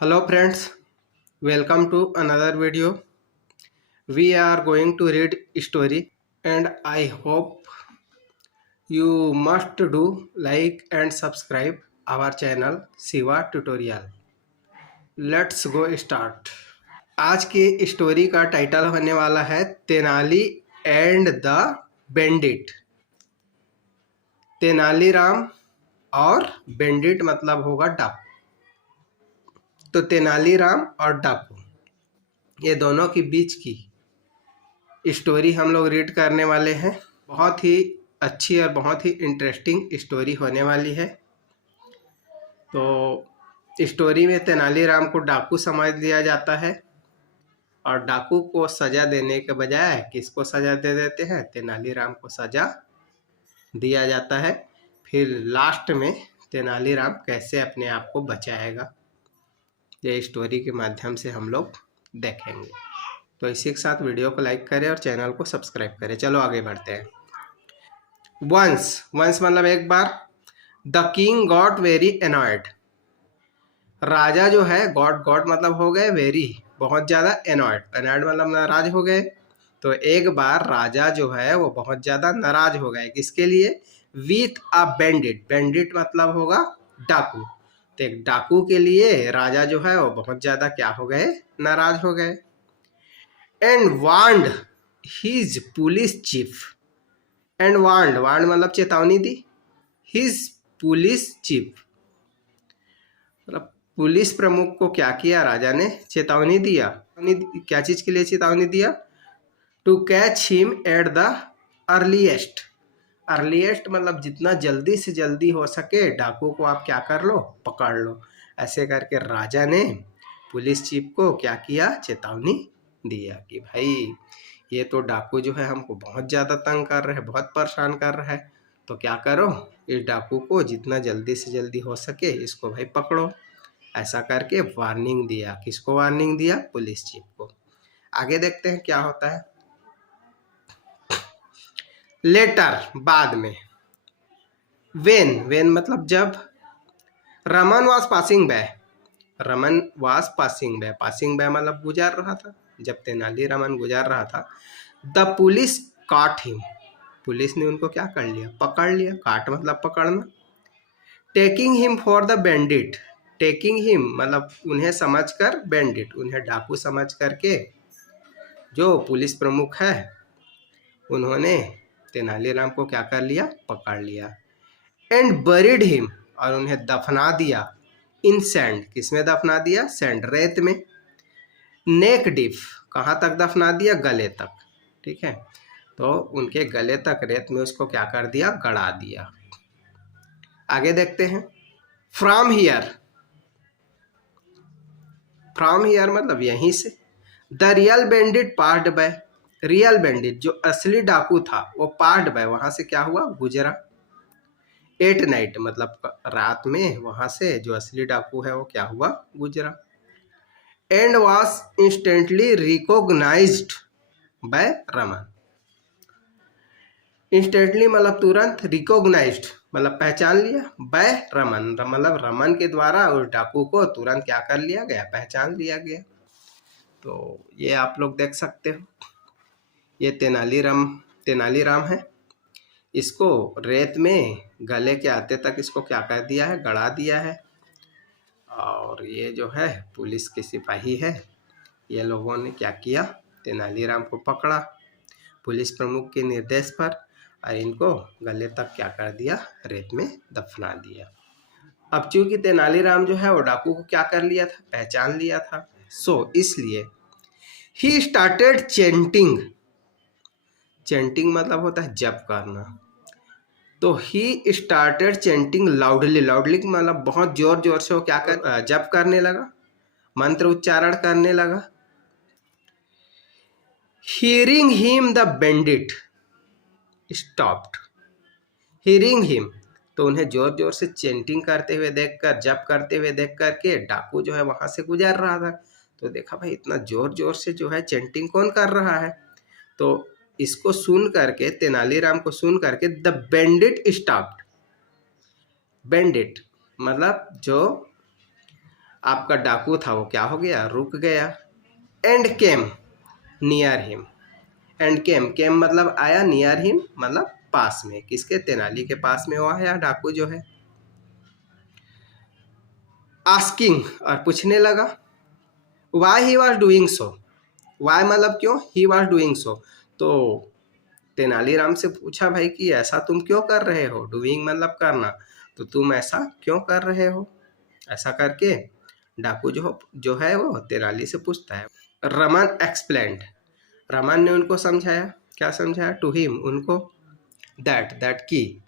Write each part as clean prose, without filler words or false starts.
Hello friends, welcome to another video. We are going to read story and I hope you must do like and subscribe our channel Siva Tutorial. Let's go start. आज की story का title होने वाला है Tenali and the bandit. Tenaliram और bandit मतलब होगा डाकू। तो तेनालीराम और डाकू ये दोनों के बीच की स्टोरी हम लोग रीड करने वाले हैं। बहुत ही अच्छी और बहुत ही इंटरेस्टिंग स्टोरी होने वाली है। तो स्टोरी में तेनालीराम को डाकू समझ लिया जाता है और डाकू को सज़ा देने के बजाय किसको सज़ा दे देते हैं? तेनालीराम को सज़ा दिया जाता है। फिर लास्ट में तेनालीराम कैसे अपने आप को बचाएगा, ये स्टोरी के माध्यम से हम लोग देखेंगे। तो इसी के साथ वीडियो को लाइक करें और चैनल को सब्सक्राइब करें। चलो आगे बढ़ते हैं। वंस मतलब एक बार। The king got very annoyed. राजा जो है, गॉट मतलब हो गए वेरी, बहुत ज़्यादा, एनॉयड मतलब नाराज हो गए। तो एक बार राजा जो है वो बहुत ज़्यादा नाराज हो गए। किसके लिए? विथ अ बेंडिट मतलब होगा डाकू। तो एक डाकू के लिए राजा जो है वो बहुत ज़्यादा क्या हो गए? नाराज हो गए। And warned his police chief. And warned मतलब चेतावनी दी। हिज पुलिस चीफ मतलब पुलिस प्रमुख को क्या किया? राजा ने चेतावनी दिया। क्या चीज के लिए चेतावनी दिया? To catch him at the earliest. Earliest मतलब जितना जल्दी से जल्दी हो सके डाकू को आप क्या कर लो? पकड़ लो। ऐसे करके राजा ने पुलिस चीफ को क्या किया? चेतावनी दिया कि भाई ये तो डाकू जो है हमको बहुत ज़्यादा तंग कर रहा है, बहुत परेशान कर रहा है। तो क्या करो, इस डाकू को जितना जल्दी से जल्दी हो सके इसको भाई पकड़ो। ऐसा करके वार्निंग दिया। किसको वार्निंग दिया? पुलिस चीफ को। आगे देखते हैं क्या होता है। लेटर बाद में। वेन मतलब जब। Raman was passing by. Raman was passing by. Passing by मतलब गुजार रहा था। जब तेनालीरामन गुजार रहा था, द पुलिस काट हिम। पुलिस ने उनको क्या कर लिया? पकड़ लिया। काट मतलब पकड़ना। Taking him for the bandit. Taking him मतलब उन्हें समझकर, बेंडिट उन्हें डाकू समझ करके जो पुलिस प्रमुख है उन्होंने तेनालीराम को क्या कर लिया? पकड़ लिया। एंड बरीड हिम और उन्हें दफना दिया। इन सैंड, किसमें दफना दिया? सैंड, रेत में। नेक डीप कहाँ तक दफना दिया? गले तक। ठीक है, तो उनके गले तक रेत में उसको क्या कर दिया? गड़ा दिया। आगे देखते हैं। From here. फ्रॉम हियर मतलब यहीं से। The real bandit passed by. Real bandit जो असली डाकू था वो पास्ड बाय, वहां से क्या हुआ? गुजरा। एट नाइट मतलब रात में वहां से जो असली डाकू है वो क्या हुआ? गुजरा। And was instantly recognised by Raman. Instantly मतलब तुरंत, रिकॉग्नाइज्ड मतलब पहचान लिया, बाय रमन मतलब रमन के द्वारा उस डाकू को तुरंत क्या कर लिया गया? पहचान लिया गया। तो ये आप लोग देख सकते हो, ये तेनालीराम है। इसको रेत में गले के आते तक इसको क्या कर दिया है? गड़ा दिया है। और ये जो है पुलिस के सिपाही है, ये लोगों ने क्या किया? तेनालीराम को पकड़ा पुलिस प्रमुख के निर्देश पर और इनको गले तक क्या कर दिया? रेत में दफना दिया। अब चूंकि तेनालीराम जो है वो डाकू को क्या कर लिया था? पहचान लिया था। सो इसलिए ही स्टार्टेड चेंटिंग। चेंटिंग मतलब होता है जप करना। तो he started chanting loudly. Loudly मतलब बहुत जोर जोर से वो क्या कर जप करने लगा, मंत्र उच्चारण करने लगा। Hearing him the bandit stopped. Hearing him तो उन्हें जोर जोर से चेंटिंग करते हुए देखकर, जप करते हुए देख करके डाकू जो है वहां से गुजर रहा था। तो देखा भाई इतना जोर जोर से जो है चेंटिंग कौन कर रहा है? तो इसको सुन करके, तेनालीराम को सुन करके द बेंडिट स्टॉप्ड। बेंडिट मतलब जो आपका डाकू था वो क्या हो गया, रुक गया। And came near him, and came मतलब आया, नियर हिम मतलब पास में, किसके, तेनाली के पास में वो आया डाकू जो है। आस्किंग और पूछने लगा, why he was doing so, why मतलब क्यों, ही वॉज डूइंग सो, तो तेनालीराम से पूछा भाई कि ऐसा तुम क्यों कर रहे हो, डूइंग मतलब करना, तो तुम ऐसा क्यों कर रहे हो। ऐसा करके डाकू जो है वो तेनाली से पूछता है। रमन एक्सप्लेन्ड, रमन ने उनको समझाया, क्या समझाया, टू हिम उनको, दैट की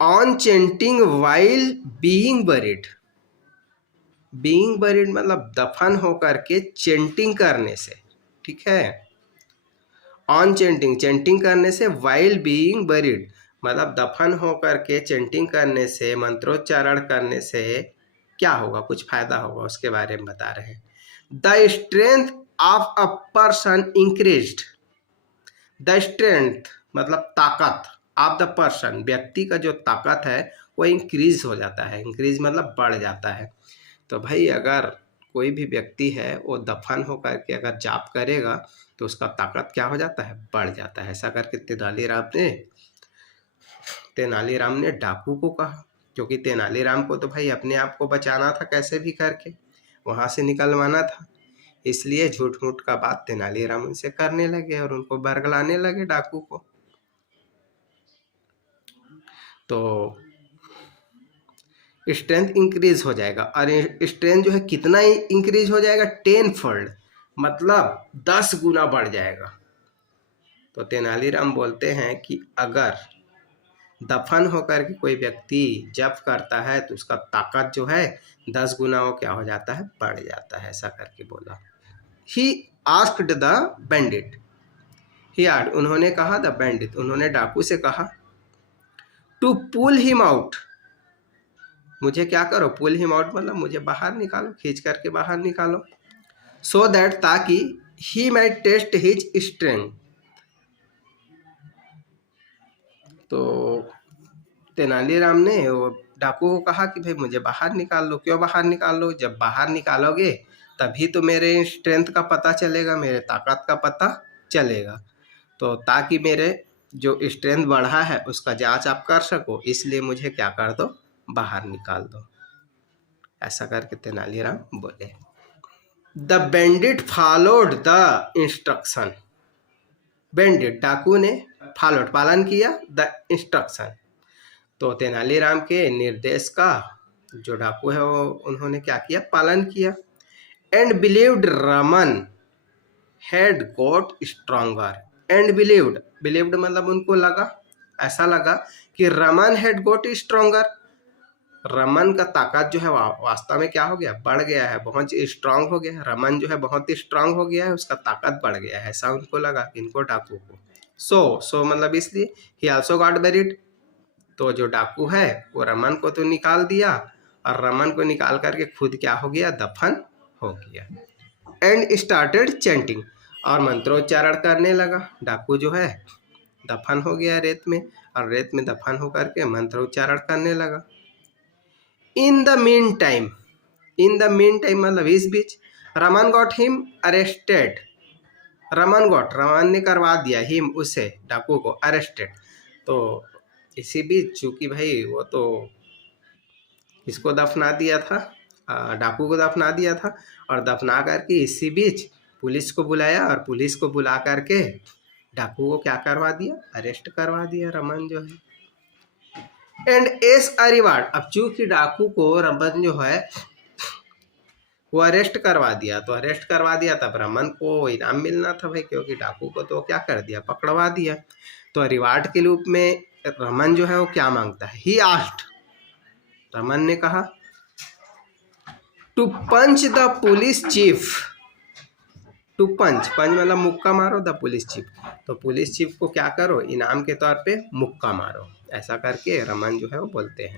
on chanting while being buried, being buried मतलब दफन होकर के चेंटिंग करने से, ठीक है। ऑन चेंटिंग, चेंटिंग करने से, वाइल बीइंग बरीड मतलब दफन होकर के चेंटिंग करने से, मंत्रोच्चारण करने से क्या होगा, कुछ फायदा होगा, उसके बारे में बता रहे हैं। The strength of a person increased, the strength मतलब ताकत, ऑफ द पर्सन व्यक्ति का जो ताकत है वो इंक्रीज हो जाता है, इंक्रीज मतलब बढ़ जाता है। तो भाई अगर कोई भी व्यक्ति है वो दफन होकर के अगर जाप करेगा तो उसका ताकत क्या हो जाता है, बढ़ जाता है। ऐसा करके तेनालीराम ने डाकू को कहा, क्योंकि तेनालीराम को तो भाई अपने आप को बचाना था, कैसे भी करके वहां से निकलवाना था, इसलिए झूठ मूठ का बात तेनालीराम उनसे करने लगे और उनको बरगलाने लगे डाकू को। तो स्ट्रेंथ इंक्रीज हो जाएगा, और स्ट्रेंथ जो है कितना इंक्रीज हो जाएगा, 10 फोल्ड मतलब 10 गुना बढ़ जाएगा। तो तेनालीराम बोलते हैं कि अगर दफन होकर के कोई व्यक्ति जप करता है तो उसका ताकत जो है 10 गुना वो क्या हो जाता है, बढ़ जाता है। ऐसा करके बोला। He asked the bandit, he asked उन्होंने कहा, द बैंडिट उन्होंने डाकू से कहा, टू पुल हिम आउट, मुझे क्या करो, पुल हिम आउट मतलब मुझे बाहर निकालो, खींच करके बाहर निकालो, सो दैट ताकि he might test his strength. तो तेनालीराम ने वो डाकू को कहा कि भाई मुझे बाहर निकाल लो। क्यों बाहर निकाल लो, जब बाहर निकालोगे तभी तो मेरे स्ट्रेंथ का पता चलेगा, मेरे ताकत का पता चलेगा। तो ताकि मेरे जो स्ट्रेंथ बढ़ा है उसका जांच आप कर सको, इसलिए मुझे क्या कर दो, बाहर निकाल दो। ऐसा करके तेनालीराम बोले। The bandit followed the instruction, bandit डाकू ने फॉलोड पालन किया, द इंस्ट्रक्शन तो तेनालीराम के निर्देश का जो डाकू है वो उन्होंने क्या किया, पालन किया। And believed Raman had got stronger, and believed मतलब उनको लगा, ऐसा लगा कि Raman had got stronger, Raman का ताकत जो है वास्तव में क्या हो गया, बढ़ गया है, बहुत स्ट्रांग हो गया है। रमन जो है बहुत स्ट्रांग हो गया है, उसका ताकत बढ़ गया है, ऐसा उनको लगा, इनको डाकू को। सो मतलब इसलिए ही आल्सो गॉट बेरिड, तो जो डाकू है वो रमन को तो निकाल दिया, और रमन को निकाल करके खुद क्या हो गया, दफन हो गया। एंड स्टार्टेड चैंटिंग, और मंत्रोच्चारण करने लगा। डाकू जो है दफन हो गया रेत में, और रेत में दफन होकर के मंत्रोच्चारण करने लगा। इन द मीन टाइम मतलब इस बीच, Raman got him arrested, Raman ने करवा दिया हिम उसे, डाकू को, अरेस्टेड। तो इसी बीच चूंकि भाई वो तो इसको दफना दिया था, डाकू को दफना दिया था, और दफना करके इसी बीच पुलिस को बुलाया, और पुलिस को बुला करके डाकू को क्या करवा दिया, अरेस्ट करवा दिया रमन जो है। एंड एस अ रिवार्ड, अब चूंकि डाकू को रमन जो है वो अरेस्ट करवा दिया, तो अरेस्ट करवा दिया तब रमन को इनाम मिलना था भाई, क्योंकि डाकू को तो क्या कर दिया, पकड़वा दिया। तो रिवार्ड के रूप में रमन जो है वो क्या मांगता है, ही आस्क्ड, रमन ने कहा, to punch the police chief, to punch मतलब मुक्का मारो, द पुलिस चीफ तो पुलिस चीफ को क्या करो, इनाम के तौर पे मुक्का मारो। ऐसा करके रमन जो है वो बोलते हैं।